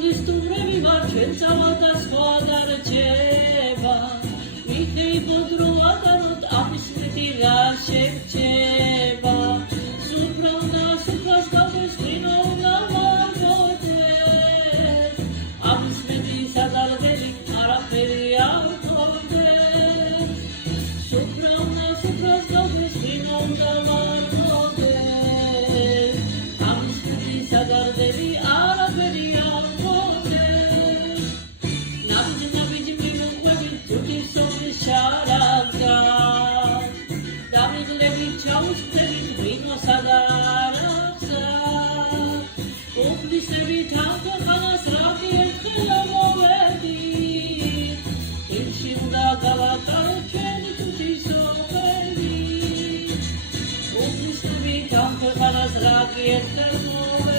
სოფლის სტუმრები ვარ, ჩვენ წავალ და სხვა დარჩება. ვიქნები ბოდრო ატაროთ, ამის მეტი რა შეგრჩება. სუფრა უნდა სუფრას გავდეს, ღვინო უნდა ვარგოდეს. ამის მეტი სადარდელი არაფერი არ გქონდეს. სუფრა უნდა სუფრას გავდეს, ღვინო უნდა ვარგოდეს. ამის მეტი სადარდელი არაფერი არ გქონდეს. ნაბიჯი მიმოყვებით თუთის სოფლის შარაგად. დამიღლებით ჩაუსწრებით ღვინოსა და არაყსა. უფლისებით ამ ქვეყანას რამე ერთხელ მოვედით. ხელში უნდა გავატაროთ ჩვენი თუთის სოფელი. უფლისებით ამ ქვეყანას რამე ერთხელ მოვედით.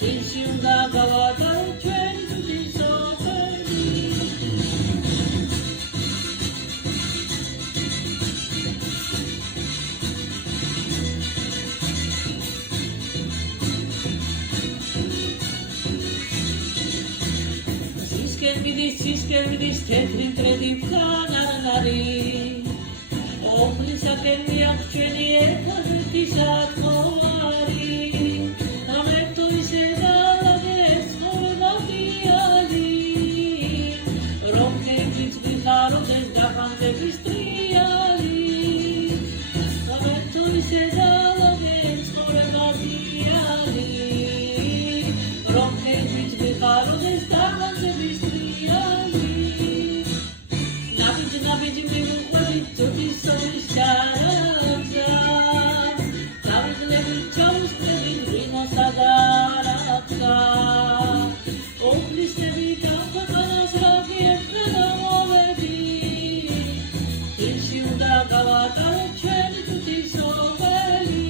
ხელში უნდა გავატაროთ ჩვენი თუთის სოფელი. სისკენ მიდის თეთრი მტრედი ფლანარი. ოფლისაკენ მიაქვს ჩვენი ერთადერთი სათხოვარი. ამერთო ისე დალაგეს ცხოვრება ღიალი. რომ ხეებით ვიხაროდეს დახანძების ტრიალი. ამერთო ისე დალაგეს ცხოვრება ღიალი. რომ ხეებით ვიხაროდეს დახანძების ტრიალი. ნაბიჯი მიმოყვებით თუთის სოფლის შარაგად. დამიღლებით ჩაუსწრებით ღვინოსა და არაყსა. უფლისებით ამ ქვეყანას რამე ერთხელ მოვედით. ხელში უნდა გავატაროთ ჩვენი თუთის სოფელი.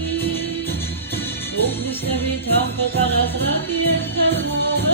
უფლისებით ამ ქვეყანას რამე ერთხელ მოვედით.